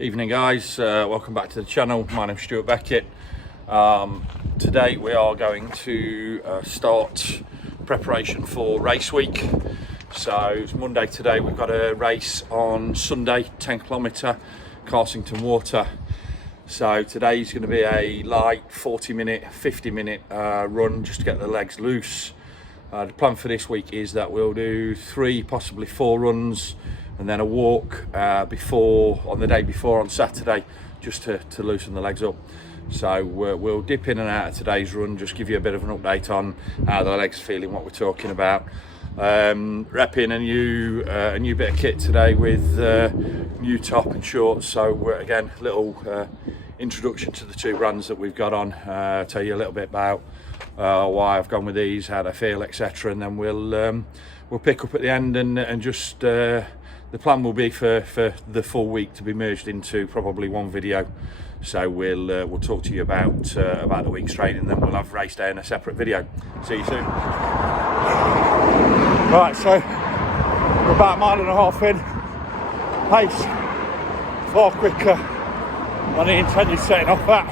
Evening guys, welcome back to the channel. My name's Stuart Beckett. Today we are going to start preparation for race week. So it's Monday today, we've got a race on Sunday, 10 kilometre, Carsingtom Water. So today's going to be a light 40-minute, 50-minute run just to get the legs loose. The plan for this week is that we'll do 3, possibly 4 runs and then a walk on the day before on Saturday, just to loosen the legs up. So we'll dip in and out of today's run, just give you a bit of an update on how the legs are feeling, what we're talking about. Repping a new bit of kit today with new top and shorts. So again, little introduction to the two brands that we've got on. Tell you a little bit about why I've gone with these, how they feel, etc. And then we'll pick up at the end and just the plan will be for the full week to be merged into probably one video. So we'll talk to you about the week's training, and then we'll have race day in a separate video. See you soon. Right, so we're about 1.5 miles in. Pace far quicker than I intended setting off at.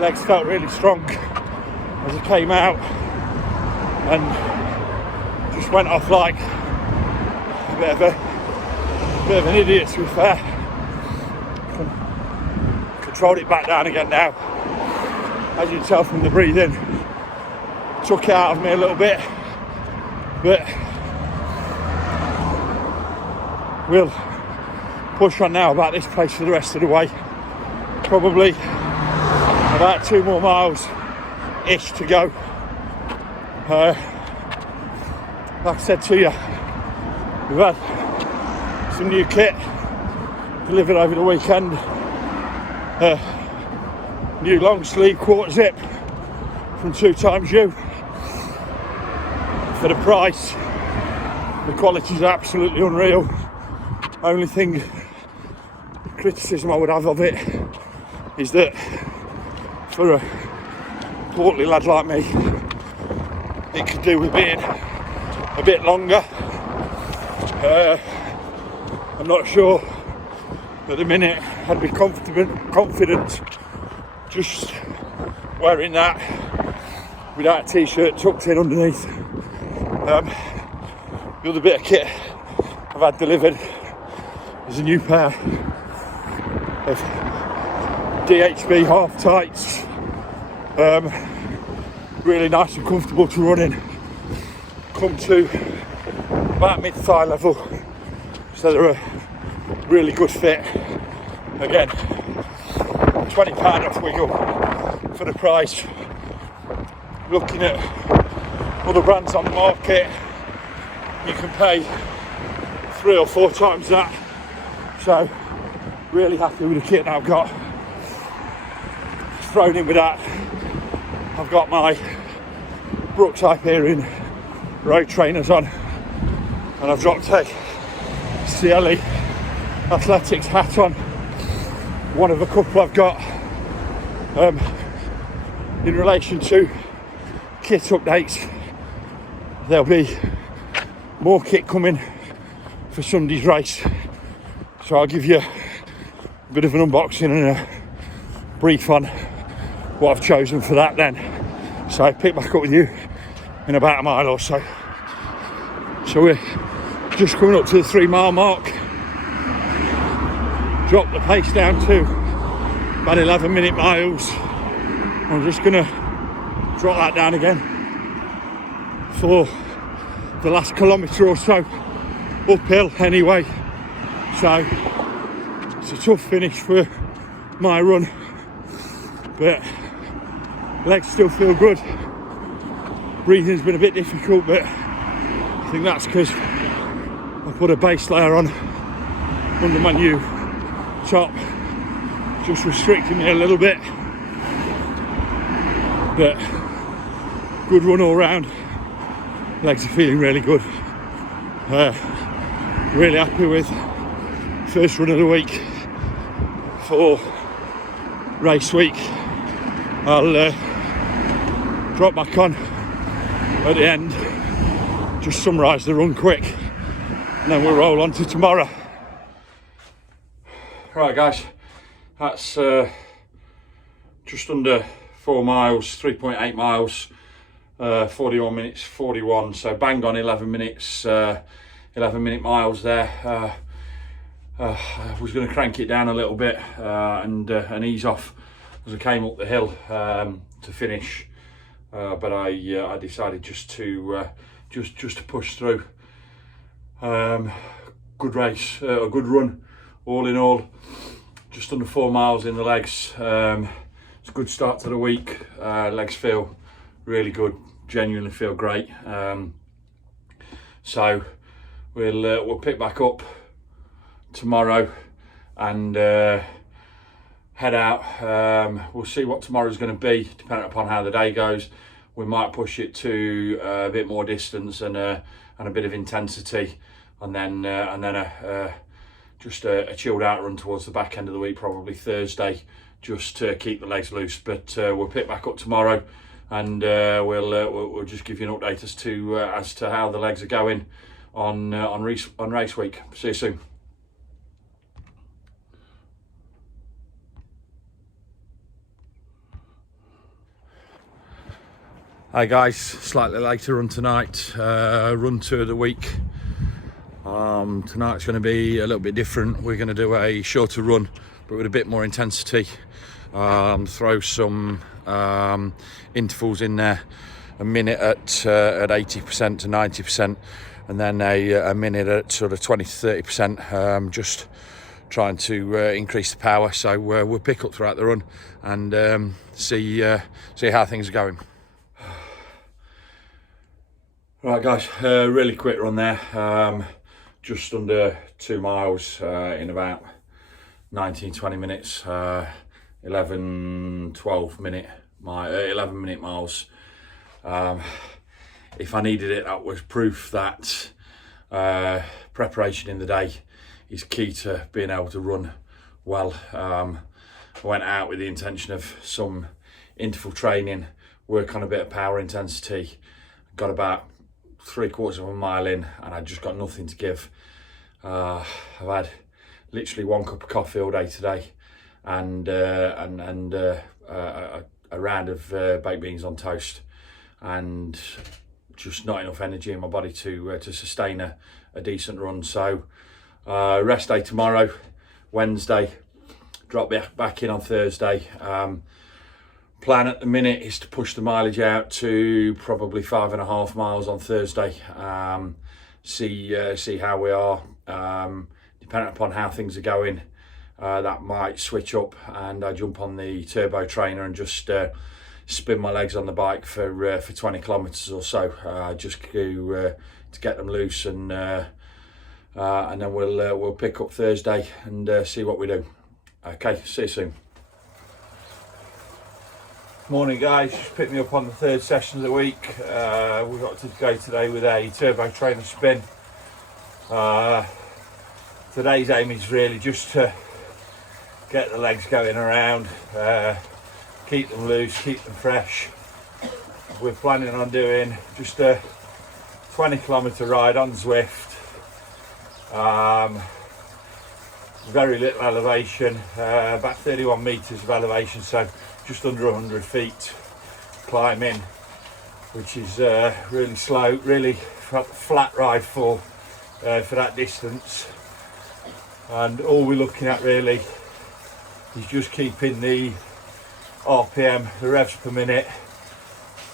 Legs felt really strong as I came out, and just went off like a bit of an idiot, to be fair. Controlled it back down again now. As you can tell from the breathing, took it out of me a little bit, but we'll push on now about this place for the rest of the way. Probably about 2 more miles ish to go. Like I said to you, we've had some new kit delivered over the weekend. New long sleeve quarter zip from 2XU. For the price, the quality is absolutely unreal. Only thing, criticism I would have of it is that for a portly lad like me, it could do with being a bit longer. I'm not sure at the minute I'd be confident just wearing that without a t-shirt tucked in underneath. The other bit of kit I've had delivered is a new pair of DHB half tights. Really nice and comfortable to run in. Come to about mid-thigh level, so they're a really good fit. Again, £20 off wiggle for the price. Looking at other brands on the market, you can pay 3 or 4 times that. So really happy with the kit that I've got. Thrown in with that, I've got my Brooks Hyperion road trainers on, and I've dropped a CLE Athletics hat on, one of a couple I've got. In relation to kit updates, there'll be more kit coming for Sunday's race, so I'll give you a bit of an unboxing and a brief on what I've chosen for that then. So I'll pick back up with you in about a mile or so. So we're just coming up to the 3 mile mark. Drop the pace down to about 11-minute miles. I'm just gonna drop that down again for the last kilometre or so, uphill anyway. So it's a tough finish for my run, but legs still feel good. Breathing's been a bit difficult, but I think that's because I put a base layer on under my new top, just restricting me a little bit. But good run all round. Legs are feeling really good. Really happy with first run of the week for race week. I'll drop back on at the end, just summarise the run quick, and then we'll roll on to tomorrow. Right guys, that's just under 4 miles, 3.8 miles, 41 minutes 41, so bang on 11 minutes, 11-minute miles there. I was going to crank it down a little bit and ease off as I came up the hill to finish, but I decided just to push through. Good race, a good run, all in all, just under 4 miles in the legs. It's a good start to the week. Legs feel really good, genuinely feel great. So we'll pick back up tomorrow and head out. We'll see what tomorrow's going to be, depending upon how the day goes. We might push it to a bit more distance and a bit of intensity, and then just a chilled out run towards the back end of the week, probably Thursday, just to keep the legs loose. But we'll pick back up tomorrow, and we'll just give you an update as to how the legs are going on race week. See you soon. Hi guys, slightly later run tonight, run 2 of the week. Tonight's going to be a little bit different. We're going to do a shorter run, but with a bit more intensity. Throw some intervals in there, a minute at 80% to 90%, and then a minute at sort of 20 to 30%. Just trying to increase the power. So we'll pick up throughout the run and see how things are going. Right guys, really quick run there, just under 2 miles in about 19-20 minutes, 11 minute miles. If I needed it, that was proof that preparation in the day is key to being able to run well. I went out with the intention of some interval training, work on a bit of power intensity, got about 3/4 of a mile in, and I just got nothing to give. I've had literally 1 cup of coffee all day today, and a round of baked beans on toast, and just not enough energy in my body to sustain a decent run. So rest day tomorrow, Wednesday, drop back in on Thursday. Plan at the minute is to push the mileage out to probably 5.5 miles on Thursday. See how we are. Depending upon how things are going, that might switch up and I jump on the turbo trainer and just spin my legs on the bike for 20 kilometers or so, just to get them loose, and then we'll pick up Thursday and see what we do. Okay, see you soon. Morning guys, just picked me up on the 3rd session of the week. We've got to go today with a turbo trainer spin. Today's aim is really just to get the legs going around, keep them loose, keep them fresh. We're planning on doing just a 20 kilometre ride on Zwift. Very little elevation, about 31 metres of elevation, so just under 100 feet climbing, which is really slow, really flat ride for that distance. And all we're looking at really is just keeping the RPM, the revs per minute,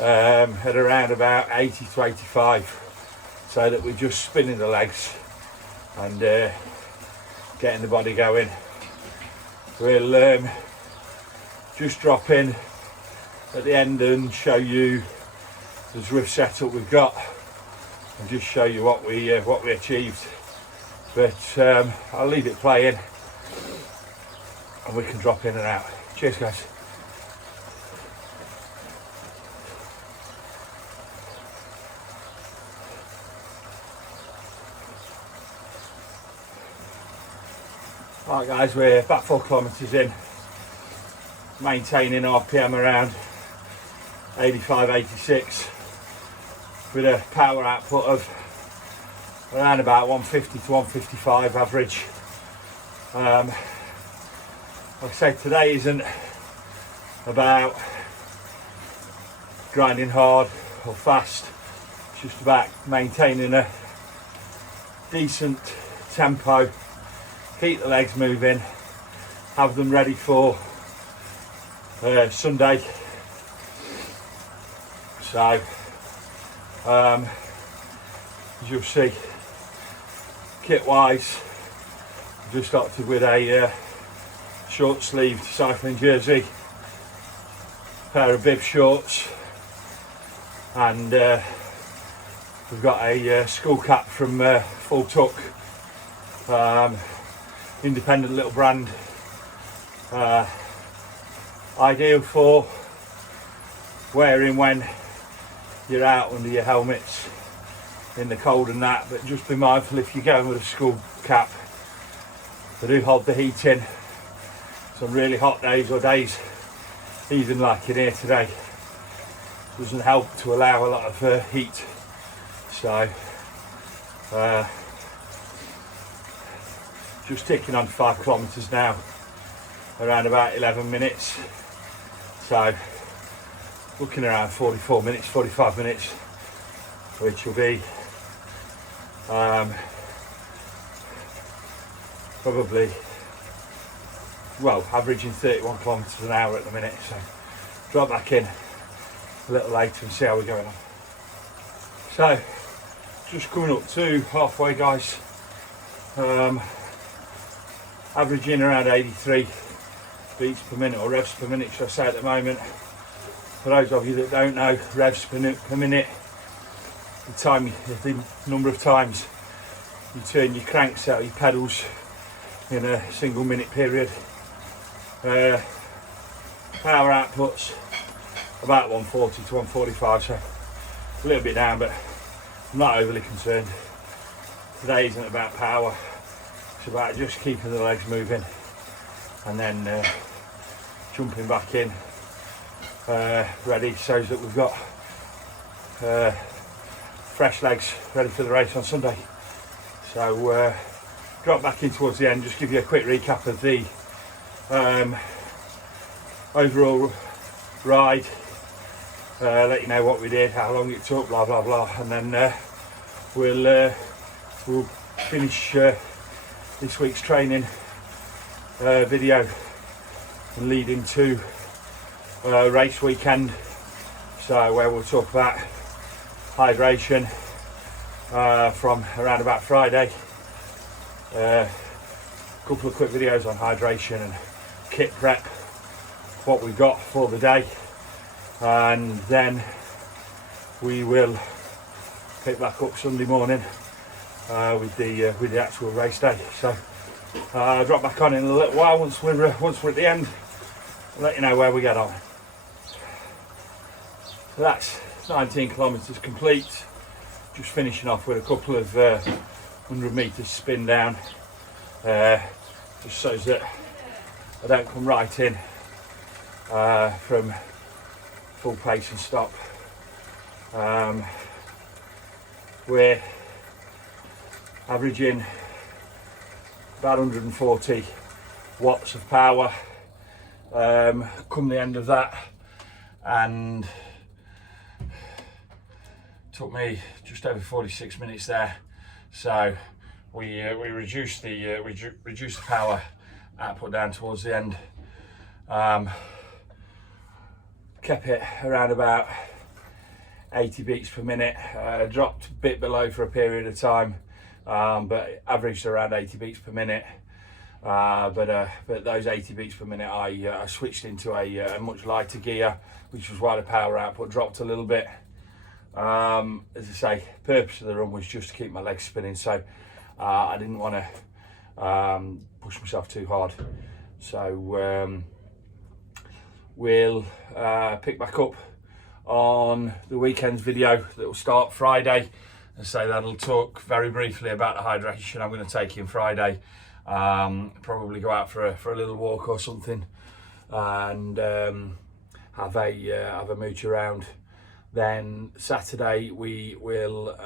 at around about 80 to 85, so that we're just spinning the legs and getting the body going. We'll just drop in at the end and show you the Zwift setup we've got, and just show you what we achieved. But I'll leave it playing and we can drop in and out. Cheers guys. Alright guys, we're about 4 kilometres in, maintaining RPM around 85, 86 with a power output of around about 150 to 155 average. Like I say, today isn't about grinding hard or fast, it's just about maintaining a decent tempo, keep the legs moving, have them ready for Sunday. So as you'll see, kit wise, just opted with a short sleeved cycling jersey, pair of bib shorts, and we've got a skull cap from Full Tuck, independent little brand, ideal for wearing when you're out under your helmets in the cold and that, but just be mindful if you're going with a skull cap, they do hold the heat in. Some really hot days, or days even like in here today, doesn't help to allow a lot of heat. So just ticking on 5 kilometers now, around about 11 minutes, so looking around 44 minutes, 45 minutes, which will be probably, well, averaging 31 kilometers an hour at the minute. So drop back in a little later and see how we're going on. So just coming up to halfway, guys, averaging around 83 beats per minute, or revs per minute should I say at the moment. For those of you that don't know, revs per minute, the number of times you turn your cranks out, your pedals in a single minute period. Power outputs about 140 to 145, so a little bit down, but I'm not overly concerned. Today isn't about power, it's about just keeping the legs moving and then jumping back in ready, so that we've got fresh legs ready for the race on Sunday. So drop back in towards the end, just give you a quick recap of the overall ride, let you know what we did, how long it took, blah blah blah, and then we'll finish this week's training video and lead into race weekend, so where we'll talk about hydration from around about Friday, a couple of quick videos on hydration and kit prep, what we've got for the day, and then we will pick back up Sunday morning with the actual race day. So I'll drop back on in a little while once we're at the end, and let you know where we get on. So that's 19 kilometers complete. Just finishing off with a couple of 100 meters spin down, just so that I don't come right in from full pace and stop. We're averaging about 140 watts of power come the end of that, and took me just over 46 minutes there. So we reduced the power output down towards the end. Kept it around about 80 beats per minute, dropped a bit below for a period of time, but averaged around 80 beats per minute. But those 80 beats per minute I switched into a much lighter gear, which was why the power output dropped a little bit. As I say, purpose of the run was just to keep my legs spinning, so I didn't want to push myself too hard. So we'll pick back up on the weekend's video that will start Friday, and say that'll talk very briefly about the hydration I'm going to take in Friday. Probably go out for a little walk or something, and have a mooch around. Then Saturday we will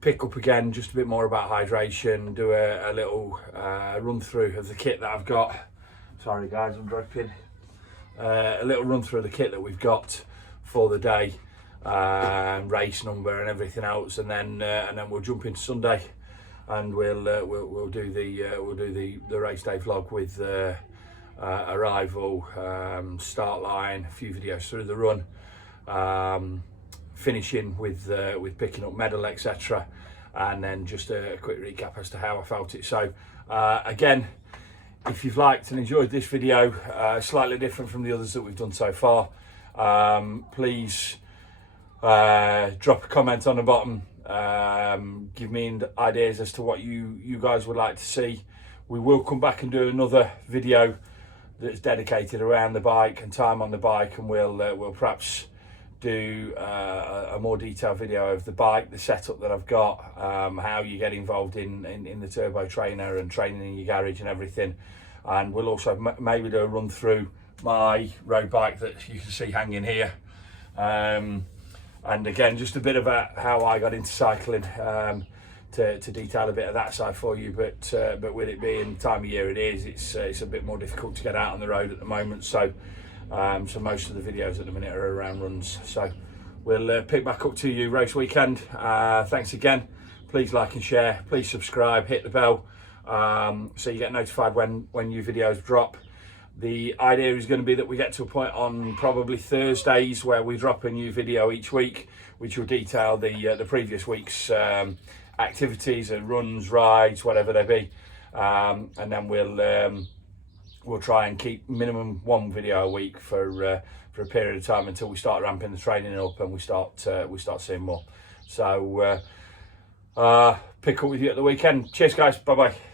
pick up again just a bit more about hydration, do a little run through of the kit that I've got. Sorry guys, I'm dropping. A little run through of the kit that we've got for the day, race number and everything else, and then we'll jump into Sunday, and we'll do the race day vlog with arrival, start line, a few videos through the run, finishing with picking up medal, etc., and then just a quick recap as to how I felt it. So again, if you've liked and enjoyed this video, slightly different from the others that we've done so far, please drop a comment on the bottom, give me ideas as to what you guys would like to see. We will come back and do another video that's dedicated around the bike and time on the bike, and we'll perhaps do a more detailed video of the bike, the setup that I've got, how you get involved in the turbo trainer and training in your garage and everything. And we'll also maybe do a run through my road bike that you can see hanging here, and again just a bit about how I got into cycling, to detail a bit of that side for you. But with it being the time of year it is, it's a bit more difficult to get out on the road at the moment, so most of the videos at the minute are around runs. So we'll pick back up to you race weekend. Thanks again. Please like and share, please subscribe, hit the bell, so you get notified when new videos drop. The idea is going to be that we get to a point on probably Thursdays where we drop a new video each week, which will detail the previous week's activities and runs, rides, whatever they be, and then we'll try and keep minimum one video a week for a period of time until we start ramping the training up and we start seeing more. So pick up with you at the weekend. Cheers guys, bye bye.